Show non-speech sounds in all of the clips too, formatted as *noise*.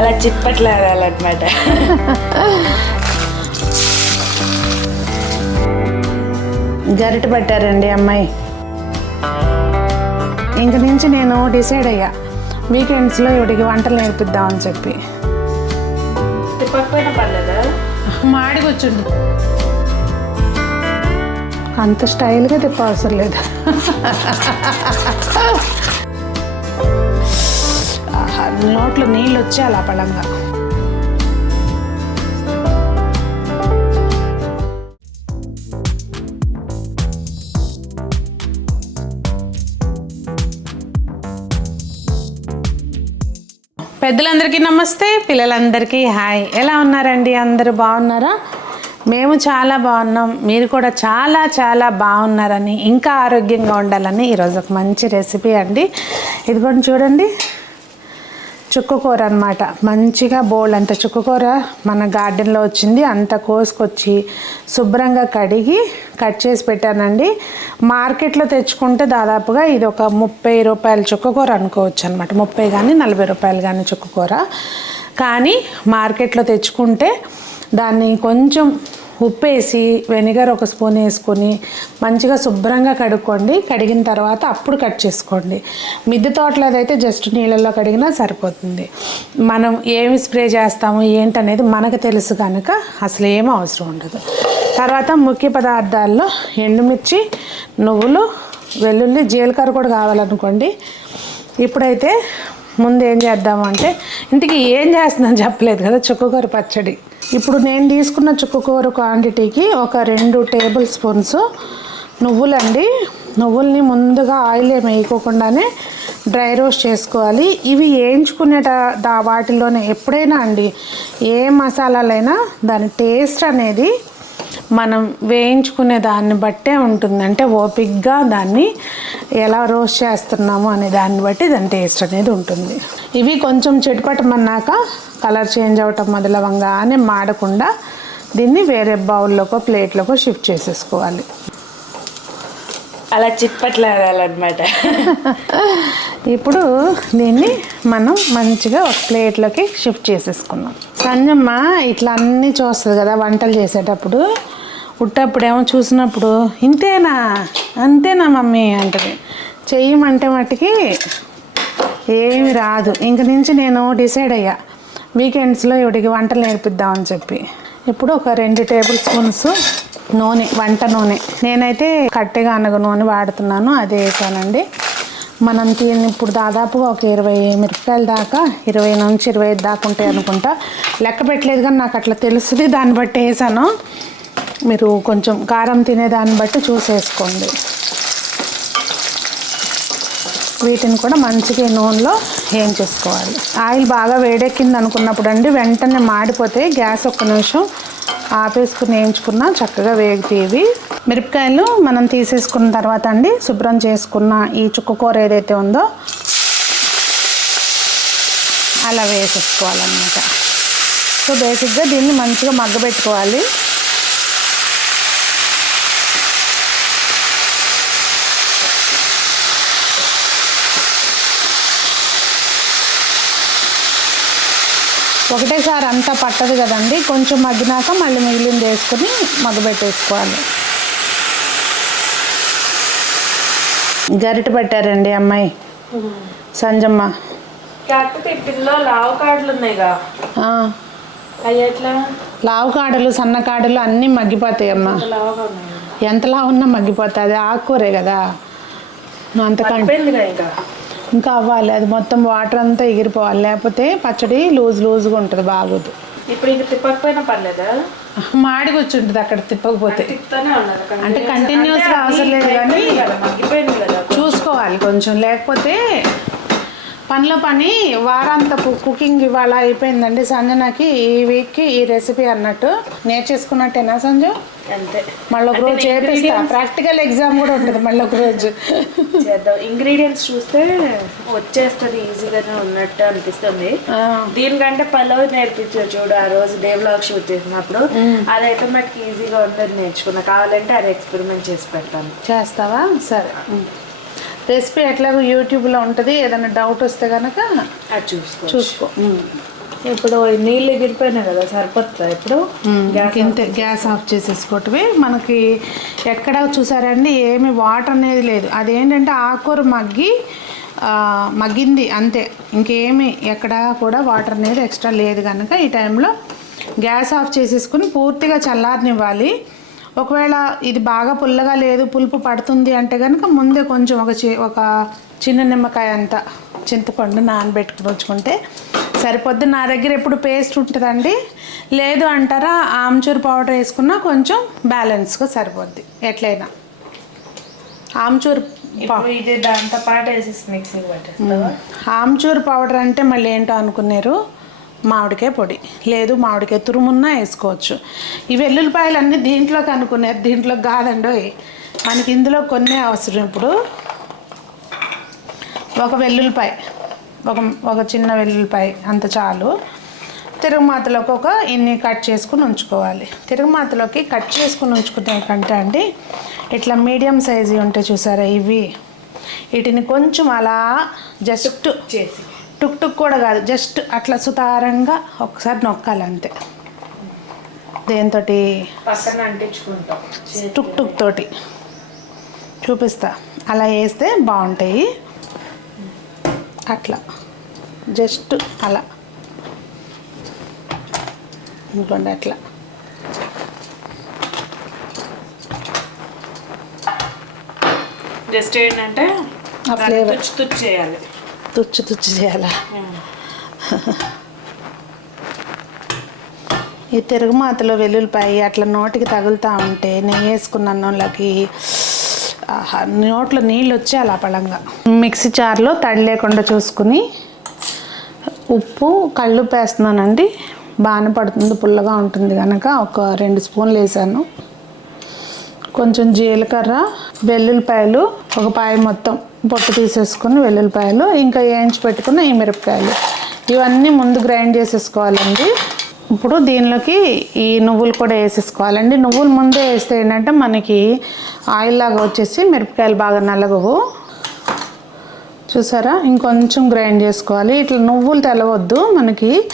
అలా చిప్పట్లాడాలన్నమాట గరిట పెట్టారండి అమ్మాయి. ఇంక నుంచి నేను డిసైడ్ అయ్యా. వీకెండ్స్లో ఇవిడికి వంటలు నేర్పిద్దామని చెప్పి. తిప్పకపోయినా పర్లేదా మాడికి వచ్చిండు అంత స్టైల్గా తిప్ప అవసరం లేదు. నోట్లో నీళ్ళు వచ్చి అలా పళంగా. పెద్దలందరికీ నమస్తే పిల్లలందరికీ హాయ్. ఎలా ఉన్నారండి? అందరూ బాగున్నారా? మేము చాలా బాగున్నాం. మీరు కూడా చాలా చాలా బాగున్నారని ఇంకా ఆరోగ్యంగా ఉండాలని ఈరోజు ఒక మంచి రెసిపీ అండి. ఇది కూడా చూడండి. చుక్కకూర అనమాట మంచిగా బోల్డ్ అంత చుక్కకూర మన గార్డెన్లో వచ్చింది. అంత కోసుకొచ్చి శుభ్రంగా కడిగి కట్ చేసి పెట్టానండి. మార్కెట్లో తెచ్చుకుంటే దాదాపుగా ఇది ఒక ముప్పై రూపాయల చుక్కకూర అనుకోవచ్చు అనమాట ముప్పై కానీ నలభై రూపాయలు కానీ చుక్కకూర. కానీ మార్కెట్లో తెచ్చుకుంటే దాన్ని కొంచెం ఉప్పు వేసి వెనిగర్ ఒక స్పూన్ వేసుకొని మంచిగా శుభ్రంగా కడుక్కోండి. కడిగిన తర్వాత అప్పుడు కట్ చేసుకోండి. మిద్దె తోటలో అయితే జస్ట్ నీళ్ళల్లో కడిగినా సరిపోతుంది. మనం ఏమి స్ప్రే చేస్తాము ఏంటనేది మనకు తెలుసు కనుక అసలు ఏమీ అవసరం ఉండదు. తర్వాత ముఖ్య పదార్థాల్లో ఎండుమిర్చి నువ్వులు వెల్లుల్లి జీలకర్ర కూడా కావాలనుకోండి. ఇప్పుడైతే ముందు ఏం చేద్దాము అంటే ఇంటికి ఏం చేస్తుందని చెప్పలేదు కదా చుక్కకూర పచ్చడి. ఇప్పుడు నేను తీసుకున్న చుక్కకూర క్వాంటిటీకి ఒక రెండు టేబుల్ స్పూన్స్ నువ్వులండి. నువ్వుల్ని ముందుగా ఆయిల్ ఏమి వేయకోకుండానే డ్రై రోస్ట్ చేసుకోవాలి. ఇవి వేయించుకునేట దా వాటిలోనే ఎప్పుడైనా అండి ఏ మసాలాలైనా దాని టేస్ట్ అనేది మనం వేయించుకునే దాన్ని బట్టే ఉంటుంది. అంటే ఓపిక్గా దాన్ని ఎలా రోస్ట్ చేస్తున్నాము అనే దాన్ని బట్టి దాని టేస్ట్ అనేది ఉంటుంది. ఇవి కొంచెం చెట్టుపట్టమన్నాక కలర్ చేంజ్ అవ్వటం మొదలవంగానే మాడకుండా దీన్ని వేరే బౌల్లోకో ప్లేట్లోకో షిఫ్ట్ చేసేసుకోవాలి. అలా చిప్పట్లాడాలన్నమాట. *laughs* ఇప్పుడు దీన్ని మనం మంచిగా ఒక ప్లేట్లోకి షిఫ్ట్ చేసేసుకున్నాం. సంజమ్మ ఇట్లా అన్నీ చూస్తుంది కదా వంటలు చేసేటప్పుడు పుట్టప్పుడేమో చూసినప్పుడు ఇంతేనా? అంతేనా మమ్మీ? అంటది. చెయ్యమంటే మట్టుకి ఏమి రాదు. ఇంక నుంచి నేను డిసైడ్ అయ్యా. వీకెండ్స్లో ఇవిడికి వంటలు నేర్పిద్దామని చెప్పి. ఇప్పుడు ఒక రెండు టేబుల్ స్పూన్స్ నూనె వంట నూనె. నేనైతే కట్టెగా అనగ నూనె వాడుతున్నాను అదే వేసానండి. మనం దీన్ని ఇప్పుడు దాదాపుగా ఒక ఇరవై మిరపకాయల దాకా ఇరవై నుంచి ఇరవై ఐదు దాకా ఉంటాయి అనుకుంటా లెక్క పెట్టలేదు కానీ నాకు అట్లా తెలుస్తుంది దాన్ని బట్టి వేసాను. మీరు కొంచెం కారం తినేదాన్ని బట్టి చూసేసుకోండి. వీటిని కూడా మంచిగా నూనెలో ఏం చేసుకోవాలి. ఆయిల్ బాగా వేడెక్కింది అనుకున్నప్పుడు అండి వెంటనే మాడిపోతే గ్యాస్ ఒక్క నిమిషం ఆపేసుకుని వేయించుకున్నా చక్కగా వేగితేవి. మిరపకాయలు మనం తీసేసుకున్న తర్వాత అండి శుభ్రం చేసుకున్న ఈ చుక్కకూర ఏదైతే ఉందో అలా వేసేసుకోవాలన్నమాట. సో బేసిక్గా దీన్ని మంచిగా మగ్గబెట్టుకోవాలి. ఒకటేసారి అంతా పట్టదు కదండి. కొంచెం మగ్గినాక మళ్ళీ మిగిలింది వేసుకొని మగ్గబెట్టేసుకోవాలి గరిట పెట్టారండి అమ్మాయి. సంజమ్మ. కాకపోతే ఈ పిల్లో లావు ఉన్నాయిగా. కాడలు సన్న కాడలు అన్నీ మగ్గిపోతాయి అమ్మ ఉన్నా మగ్గిపోతాయి. అది ఆకుకూరే కదా. అంతకంటే ఇంకా అవ్వాలి. అది మొత్తం వాటర్ అంతా ఎగిరిపోవాలి. లేకపోతే పచ్చడి లూజ్ లూజ్గా ఉంటుంది బాగోదు. ఇప్పుడు ఇంక తిప్పకపోయినా పర్లేదా? మాడికి వచ్చి ఉంటుంది అక్కడ తిప్పకపోతే. అంటే continuous గా అవసరం లేదు కానీ చూసుకోవాలి కొంచెం. లేకపోతే పనిలో పని వారాంత కుకింగ్ ఇవాళ అయిపోయిందండి సంజనకి ఈ వీక్కి ఈ రెసిపీ అన్నట్టు. నేర్చేసుకున్నట్టేనా సంజు? అంతే. మళ్ళీ ఒక రోజు చేపిస్తా. ప్రాక్టికల్ ఎగ్జామ్ కూడా ఉంటుంది మళ్ళీ ఒక రోజు చేద్దాం. ఇంగ్రీడియంట్స్ చూస్తే వచ్చేస్తుంది ఈజీగానే ఉన్నట్టు అనిపిస్తుంది. దీనికంటే పల్లవి నేర్పించు చూడు ఆ రోజు డే వ్లాగ్ షూట్ చేసినప్పుడు అదైతే మనకి ఈజీగా ఉండదు నేర్చుకున్నా. కావాలంటే అది ఎక్స్పెరిమెంట్ చేసి పెడతాను. చేస్తావా? సరే. రెసిపీ ఎట్లాగో యూట్యూబ్లో ఉంటుంది. ఏదైనా డౌట్ వస్తే కనుక చూసుకో. చూసుకో ఇప్పుడు నీళ్ళు ఎగిరిపోయినాయి కదా సరిపోతుందా ఇప్పుడు? ఇంతే గ్యాస్ ఆఫ్ చేసేసుకోవటమే. మనకి ఎక్కడ చూసారండి ఏమి వాటర్ అనేది లేదు. అదేంటంటే ఆకుకూర మగ్గి మగ్గింది అంతే. ఇంకేమి ఎక్కడ కూడా వాటర్ అనేది ఎక్స్ట్రా లేదు కనుక ఈ టైంలో గ్యాస్ ఆఫ్ చేసేసుకుని పూర్తిగా చల్లారనివ్వాలి. ఒకవేళ ఇది బాగా పుల్లగా లేదు పులుపు పడుతుంది అంటే కనుక ముందే కొంచెం ఒక చి ఒక చిన్న నిమ్మకాయ అంత చింతపండు నానబెట్టుకుని ఉంచుకుంటే సరిపోద్ది. నా దగ్గర ఎప్పుడు పేస్ట్ ఉంటుందండి. లేదు అంటారా ఆమ్చూర్ పౌడర్ వేసుకున్నా కొంచెం బ్యాలెన్స్గా సరిపోద్ది. ఎట్లయినా. ఆమ్చూర్ ఇది దాంతో పాటు వేసేసి పట్టేస్తావా? ఆమ్చూర్ పౌడర్ అంటే మళ్ళీ ఏంటో అనుకున్నారు. మామిడికాయ పొడి. లేదు మామిడికాయ తురుమున్నా వేసుకోవచ్చు. ఈ వెల్లుల్లిపాయలు అన్నీ దీంట్లోకి అనుకున్నారు దీంట్లోకి కాదండి మనకి ఇందులో కొన్ని అవసరం. ఇప్పుడు ఒక వెల్లుల్లిపాయ. ఒక ఒక చిన్న వెల్లుల్లిపాయ అంత చాలు. తిరుగుమాతలోకి ఒక ఇన్ని కట్ చేసుకుని ఉంచుకోవాలి. తిరుగుమాతలోకి కట్ చేసుకుని ఉంచుకునే కంటే అండి ఇట్లా మీడియం సైజు ఉంటే చూసారా ఇవి? వీటిని కొంచెం అలా జస్ట్ చేసి. టుక్ టుక్ కూడా కాదు జస్ట్ అట్లా సుతారంగా ఒకసారి నొక్కాలి అంతే దేంతో టుక్ టుక్ తోటి. చూపిస్తా. అలా వేస్తే బాగుంటాయి. అట్లా. జస్ట్ అలా. ఇంకోండి అట్లా. జస్ట్ ఏంటంటే. తుచ్చు తుచ్చు చేయాలి. తుచ్చు తుచ్చు చేయాలా? ఈ తిరుగుమాతలో వెల్లుల్లిపాయ అట్లా నోటికి తగులుతూ ఉంటే నెయ్యి వేసుకున్న అన్నంలోకి ఆహా, నోట్లో నీళ్ళు వచ్చే అలా పళంగా మిక్సీ జార్లో తడి లేకుండా చూసుకుని ఉప్పు కళ్ళు పేస్తున్నానండి బాగానే పడుతుంది పుల్లగా ఉంటుంది కనుక ఒక రెండు స్పూన్లు వేసాను. కొంచెం జీలకర్ర వెల్లుల్లిపాయలు ఒక పాయ మొత్తం పొట్టు తీసేసుకుని వెల్లుల్లిపాయలు ఇంకా వేయించి పెట్టుకున్న ఈ మిరపకాయలు. ఇవన్నీ ముందు గ్రైండ్ చేసేసుకోవాలండి. ఇప్పుడు దీనిలోకి ఈ నువ్వులు కూడా వేసేసుకోవాలండి. నువ్వులు ముందే వేస్తే ఏంటంటే మనకి ఆయిల్ లాగా వచ్చేసి మిరపకాయలు బాగా నలగవు. చూసారా? ఇంకొంచెం గ్రైండ్ చేసుకోవాలి. ఇట్లా నువ్వులు తెలవద్దు మనకి.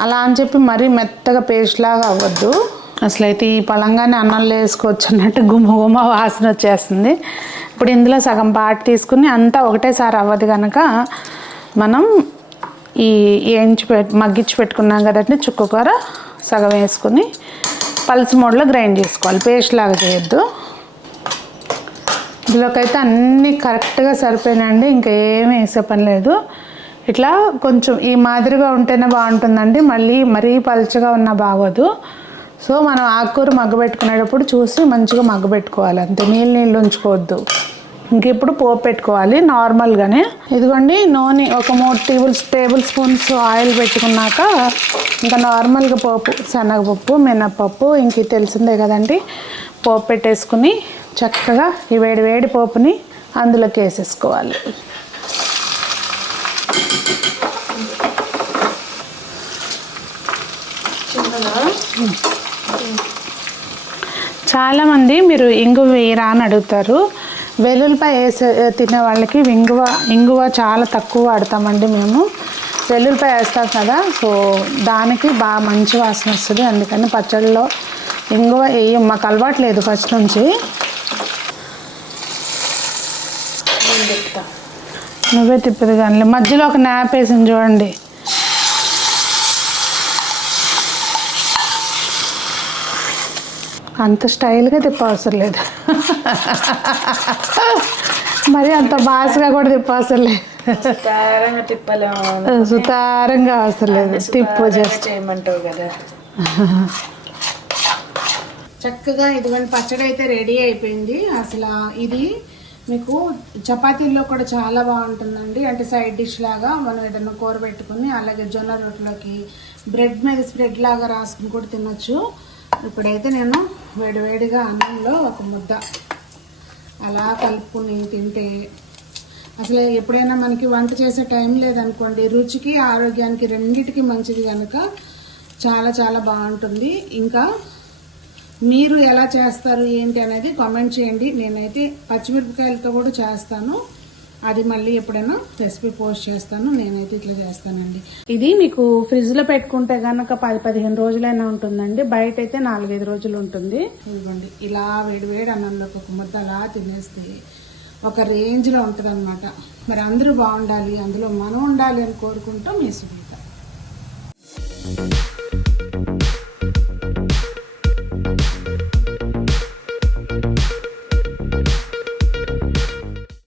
అలా అని చెప్పి మరీ మెత్తగా పేస్ట్ లాగా అవ్వద్దు. అసలు అయితే ఈ పళంగానే అన్నంలో వేసుకోవచ్చు అన్నట్టు గుమ్మ గుమ్మ వాసన వచ్చేస్తుంది. ఇప్పుడు ఇందులో సగం పాటు తీసుకుని అంతా ఒకటేసారి అవ్వదు కనుక మనం ఈ వేయించి పెట్ మగ్గించి పెట్టుకున్నాం కదండి చుక్కకూర సగం వేసుకుని పల్స్ మోడ్లో గ్రైండ్ చేసుకోవాలి. పేస్ట్ లాగా చేయొద్దు. ఇందులోకైతే అన్నీ కరెక్ట్గా సరిపోయినండి ఇంకా ఏమీ వేసే పని లేదు. ఇట్లా కొంచెం ఈ మాదిరిగా ఉంటేనే బాగుంటుందండి. మళ్ళీ మరీ పలుచగా ఉన్నా బాగోదు. సో మనం ఆకుకూర మగ్గబెట్టుకునేటప్పుడు చూసి మంచిగా మగ్గబెట్టుకోవాలి అంతే. నీళ్ళు నీళ్ళు ఉంచుకోవద్దు. ఇంక ఇప్పుడు పోపు పెట్టుకోవాలి నార్మల్గానే. ఇదిగోండి నూనె ఒక మూడు టేబుల్ టేబుల్ స్పూన్స్ ఆయిల్ పెట్టుకున్నాక ఇంకా నార్మల్గా పోపు శనగపప్పు మినప్పప్పు ఇంక తెలిసిందే కదండి. పోపు పెట్టేసుకుని చక్కగా ఈ వేడి వేడి పోపుని అందులోకి వేసేసుకోవాలి. చిన్నగా చాలామంది మీరు ఇంగువ వేయరా అని అడుగుతారు. వెల్లుల్లిపాయ వేసే తినే వాళ్ళకి ఇంగువ ఇంగువ చాలా తక్కువ వాడతామండి మేము. వెల్లుల్లిపాయ వేస్తాం కదా సో దానికి బాగా మంచి వాసన వస్తుంది. అందుకని పచ్చడిలో ఇంగువ వేయం. మాకు అలవాటు లేదు ఫస్ట్ నుంచి. నువ్వే తిప్పదు కానీ మధ్యలో ఒక నాప్ వేసింది చూడండి. అంత స్టైల్గా తిప్ప అవసరం లేదు మరి అంత బాస్గా కూడా తిప్ప అవసరం లేదు సుతారంగా తిప్పలేము. సుతారంగా అవసరం లేదు తిప్పు జస్ట్ చేయమంటావు కదా. చక్కగా ఇదిగోండి పచ్చడి అయితే రెడీ అయిపోయింది. అసలు ఇది మీకు చపాతీల్లో కూడా చాలా బాగుంటుందండి. అంటే సైడ్ డిష్ లాగా మనం ఏదైనా కూర పెట్టుకుని అలాగే జొన్న రొట్టెలోకి బ్రెడ్ మీద స్ప్రెడ్ లాగా రాసుకుని కూడా తినొచ్చు. ఇప్పుడైతే నేను వేడివేడిగా అన్నంలో ఒక ముద్ద. అలా కలుపుకుని తింటే అసలు ఎప్పుడైనా మనకి వంట చేసే టైం లేదనుకోండి రుచికి ఆరోగ్యానికి రెండిటికి మంచిది కనుక చాలా చాలా బాగుంటుంది. ఇంకా మీరు ఎలా చేస్తారు ఏంటి అనేది కామెంట్ చేయండి. నేనైతే పచ్చిమిరపకాయలతో కూడా చేస్తాను. అది మళ్ళీ ఎప్పుడైనా రెసిపీ పోస్ట్ చేస్తాను నేనైతే ఇట్లా చేస్తానండి. ఇది మీకు ఫ్రిడ్జ్లో పెట్టుకుంటే గనక పది పదిహేను రోజులైనా ఉంటుందండి. బయట అయితే నాలుగైదు రోజులు ఉంటుంది. ఇదిగోండి ఇలా వేడి వేడి అన్నంలో ఒక ముద్ద అలా తినేస్తే ఒక రేంజ్లో ఉంటుంది అనమాట మరి అందరూ బాగుండాలి అందులో మనం ఉండాలి అని కోరుకుంటాం మీ సునీత.